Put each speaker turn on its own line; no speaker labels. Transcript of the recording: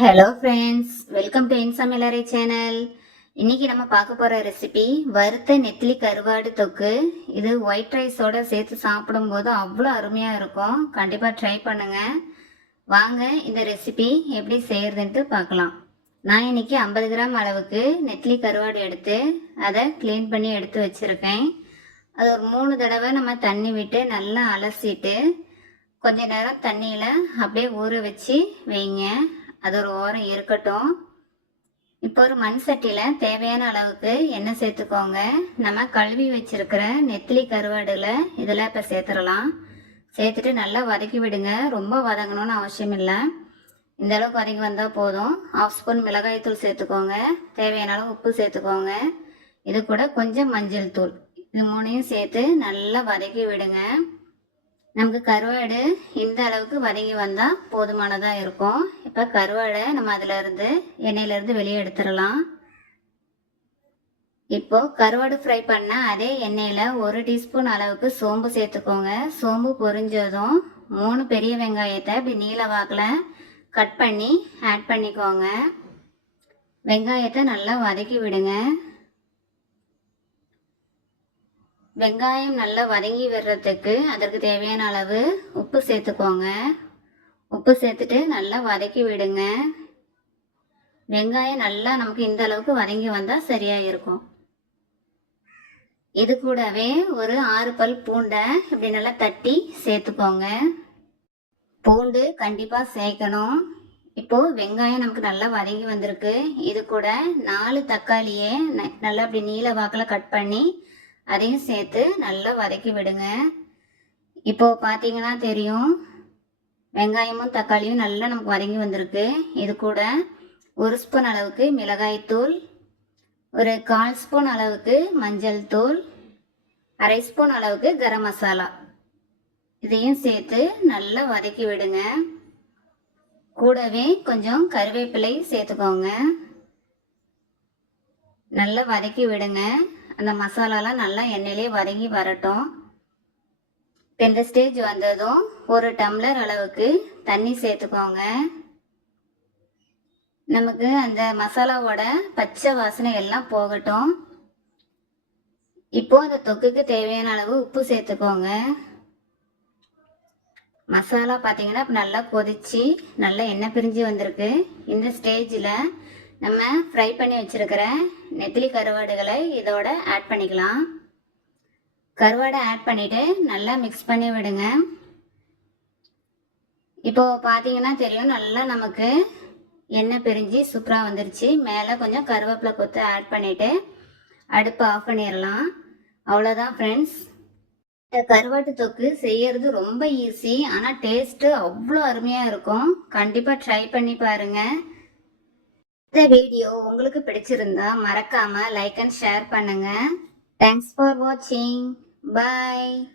Hello friends welcome to இன்சமையலறை channel இன்னைக்கு நம்ம பார்க்க போகிற ரெசிபி வறுத்த நெத்திலி கருவாடு தொக்கு. இது ஒயிட் ரைஸோட சேர்த்து சாப்பிடும்போது அவ்வளோ அருமையாக இருக்கும். கண்டிப்பாக ட்ரை பண்ணுங்கள் வாங்க இந்த ரெசிபி எப்படி செய்யறதுன்ட்டு பார்க்கலாம். நான் இன்னைக்கு ஐம்பது கிராம் அளவுக்கு நெத்திலி கருவாடு எடுத்து அதை க்ளீன் பண்ணி எடுத்து வச்சுருக்கேன். அது ஒரு மூணு தடவை நம்ம தண்ணி விட்டு நல்லா அலசிட்டு கொஞ்ச நேரம் தண்ணியில் அப்படியே ஊற வச்சு வைங்க. அது ஒரு ஓரம் இருக்கட்டும். இப்போ ஒரு மண் சட்டியில் தேவையான அளவுக்கு எண்ணெய் சேர்த்துக்கோங்க. நம்ம கழுவி வச்சிருக்கிற நெத்திலி கருவாடுல இதில் இப்போ சேர்த்துடலாம். சேர்த்துட்டு நல்லா வதக்கி விடுங்க. ரொம்ப வதங்கணும்னு அவசியம் இல்லை. இந்த அளவுக்கு வதங்கி வந்தால் போதும். ஆஃப் ஸ்பூன் மிளகாய் தூள் சேர்த்துக்கோங்க. தேவையான அளவு உப்பு சேர்த்துக்கோங்க. இது கூட கொஞ்சம் மஞ்சள் தூள். இது மூணையும் சேர்த்து நல்லா வதக்கி விடுங்க. நமக்கு கருவாடு இந்த அளவுக்கு வதங்கி வந்தால் போதுமானதாக இருக்கும். இப்போ கருவாடை நம்ம அதில் இருந்து எண்ணெயிலேருந்து வெளியே எடுத்துடலாம். இப்போ கருவாடு ஃப்ரை பண்ண அதே எண்ணெயில் ஒரு டீஸ்பூன் அளவுக்கு சோம்பு சேர்த்துக்கோங்க. சோம்பு பொரிஞ்சதும் மூணு பெரிய வெங்காயத்தை இப்படி நீல வாக்கில் கட் பண்ணி ஆட் பண்ணிக்கோங்க. வெங்காயத்தை நல்லா வதக்கி விடுங்க. வெங்காயம் நல்லா வதங்கி விடுறதுக்கு அதற்கு தேவையான அளவு உப்பு சேர்த்துக்கோங்க. உப்பு சேர்த்துட்டு நல்லா வதக்கி விடுங்க. வெங்காயம் நல்லா நமக்கு இந்த அளவுக்கு வதங்கி வந்தால் சரியாக இருக்கும் இது கூடவே ஒரு ஆறு பல் பூண்டை இப்படி நல்லா தட்டி சேர்த்துக்கோங்க. பூண்டு கண்டிப்பாக சேர்க்கணும். இப்போது வெங்காயம் நமக்கு நல்லா வதங்கி வந்திருக்கு. இது கூட நாலு தக்காளியே ந- நல்லா அப்படி நீல வாக்கில் கட் பண்ணி அதையும் சேர்த்து நல்லா வதக்கி விடுங்க. இப்போது பார்த்தீங்கன்னா தெரியும் வெங்காயமும் தக்காளியும் நல்லா நமக்கு வதங்கி வந்திருக்கு. இது கூட ஒரு ஸ்பூன் அளவுக்கு மிளகாய்த்தூள் ஒரு கால் ஸ்பூன் அளவுக்கு மஞ்சள் தூள் அரை ஸ்பூன் அளவுக்கு கரம் மசாலா. இதையும் சேர்த்து நல்லா வதக்கி விடுங்க. கூடவே கொஞ்சம் கருவேப்பிலை சேர்த்துக்கோங்க. நல்லா வதக்கி விடுங்க. அந்த மசாலாலாம் நல்லா எண்ணெயிலே வதங்கி வரட்டும். இப்போ இந்த ஸ்டேஜ் வந்ததும் ஒரு டம்ளர் அளவுக்கு தண்ணி சேர்த்துக்கோங்க. நமக்கு அந்த மசாலாவோட பச்சை வாசனை எல்லாம் போகட்டும். இப்போ அந்த தொக்குக்கு தேவையான அளவு உப்பு சேர்த்துக்கோங்க. மசாலா பார்த்தீங்கன்னா இப்போ நல்லா கொதிச்சு நல்லா எண்ணெய் பிரிஞ்சு வந்திருக்கு. இந்த ஸ்டேஜில் நம்ம ஃப்ரை பண்ணி வச்சுருக்கிற நெத்திலி கருவாடுகளை இதோட ஆட் பண்ணிக்கலாம். கருவாடை ஆட் பண்ணிவிட்டு நல்லா மிக்ஸ் பண்ணி விடுங்க. இப்போது பார்த்தீங்கன்னா தெரியும் நல்லா நமக்கு எண்ணெய் பிரிஞ்சு சூப்பராக வந்துருச்சு. மேலே கொஞ்சம் கருவேப்பிலை கொத்து ஆட் பண்ணிவிட்டு அடுப்பு ஆஃப் பண்ணிடலாம். அவ்வளோதான் ஃப்ரெண்ட்ஸ் இந்த கருவாட்டு தொக்கு செய்யறது ரொம்ப ஈஸி ஆனால் டேஸ்ட்டு அவ்வளோ அருமையாக இருக்கும். கண்டிப்பாக ட்ரை பண்ணி பாருங்கள் இந்த வீடியோ உங்களுக்கு பிடிச்சிருந்தா மறக்காமல் லைக் அண்ட் ஷேர் பண்ணுங்கள் தேங்க்ஸ் ஃபார் வாட்சிங் Bye.